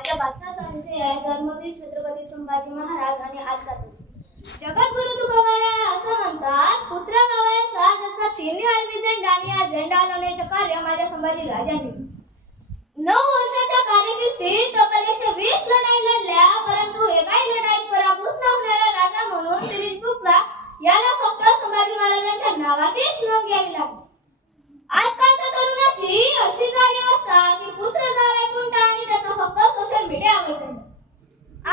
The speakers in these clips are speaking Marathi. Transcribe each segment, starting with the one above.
माझ्या भाषणाचा विषय आहे धर्मवीर छत्रपती संभाजी महाराज आणि आजचा तो. जगद्गुरु तुकोबाराय असं म्हणतात, पुत्र गवयाचा जसा तिन्ही हलवी झेंडा आणि हा झेंडा हलवण्याचे कार्य माझ्या संभाजी राजांनी 9 वर्षाच्या कारकिर्दीत तब्बल 120 लढाई लढल्या, परंतु एकाही लढाईत पराभूत न होणारा राजा म्हणून श्री तुकडा याला फक्त संभाजी महाराजांच्या नावाचीच नोंद घ्यावी लागली. आजकालच्या तरुणाची अशी झाली अवस्था की पुत्र जावई पुंटा आणि त्याचा फक्त सोशल मीडियावर ट्रेंड.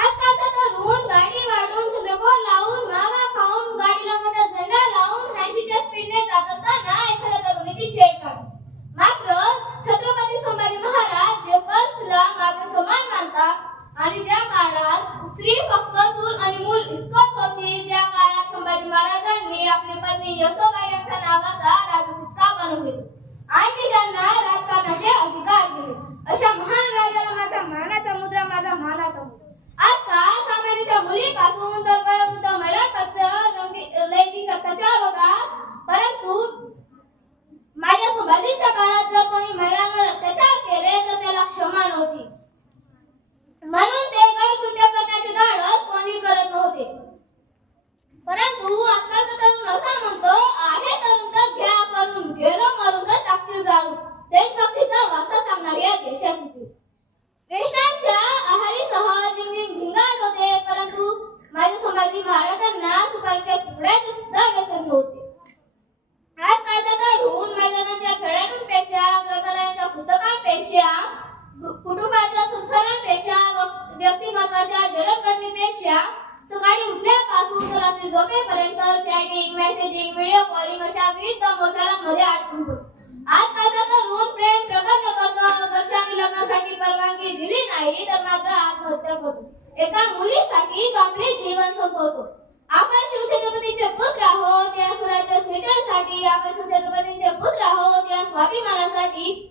आजकालचा तरुण गाडी वाढवून चंद्रकोर लावून मावा खाऊन गाडीला मोठा झेंडा लावून 80च्या स्पीडने जात असताना एखाद्या तरुणीची छेड काढतो. मात्र छत्रपती संभाजी महाराज जे बसला मागे समान मानतात आणि ज्या काळात स्त्री फक्त चूल आणि मूल इतकंच होती, त्या काळात संभाजी महाराजांनी आपली पत्नी यशोबाई यांच्या नावाचा राजसिक्का बनवून घेतला आणि त्यांना राजकारणाचे अधिकार दिले. अशा महान राजाला माझा मानाचा मुद्रा, माझा मानाचा मुद्रा. आजकाल सामान्य मुलीपासून तर वयोवृद्ध महिलांपर्यंत लैंगिक अत्याचार होतात, परंतु माझ्या संभाजीच्या काळात जर कोणी महिलांवर अत्याचार केले तर त्याला क्षमा नव्हती, म्हणून ते गैरकृत्य करण्याचे धाडस कोणी करत नव्हते. परंतु आजकालचा तरुण असा म्हणतो, आहे तरुण तर घ्या करून, गेलो मरून तर टाकतील जाळून. देशभक्तीचा वारसा सांगणारी या देशाची वेष्णांच्या आहारीसह जिंगजिंग धिंगाण होते, परंतु माझ्या संभाजी महाराजांना सुपारीच्या तुकड्याचे सुद्धा व्यसन नव्हते. आजकालचा तरुण मैदानाच्या खेळाडूंपेक्षा, ग्रंथालयांच्या पुस्तकांपेक्षा, कुटुंबाच्या संस्कारांपेक्षा, व्यक्तिमत्वाच्या जडणघडणीपेक्षा सकाळी उठल्यापासून तर रात्री झोपेपर्यंत चॅटिंग, मेसेजिंग, व्हिडिओ कॉलिंग अशा विविध मोशारांमध्ये अडकून पडतो. आजकालचा तरुण प्रेम प्रकट करतो, वर्षांनी लग्नासाठी परवानगी दिली नाही तर मात्र आत्महत्या करतो. एका मुलीसाठी आपले जीवन संपवतो. आपण शिवछत्रपतींचे पुत्र आहोत, या स्वराज्य स्नेहासाठी, आपण शिवछत्रपतींचे पुत्र आहोत, या स्वाभिमानासाठी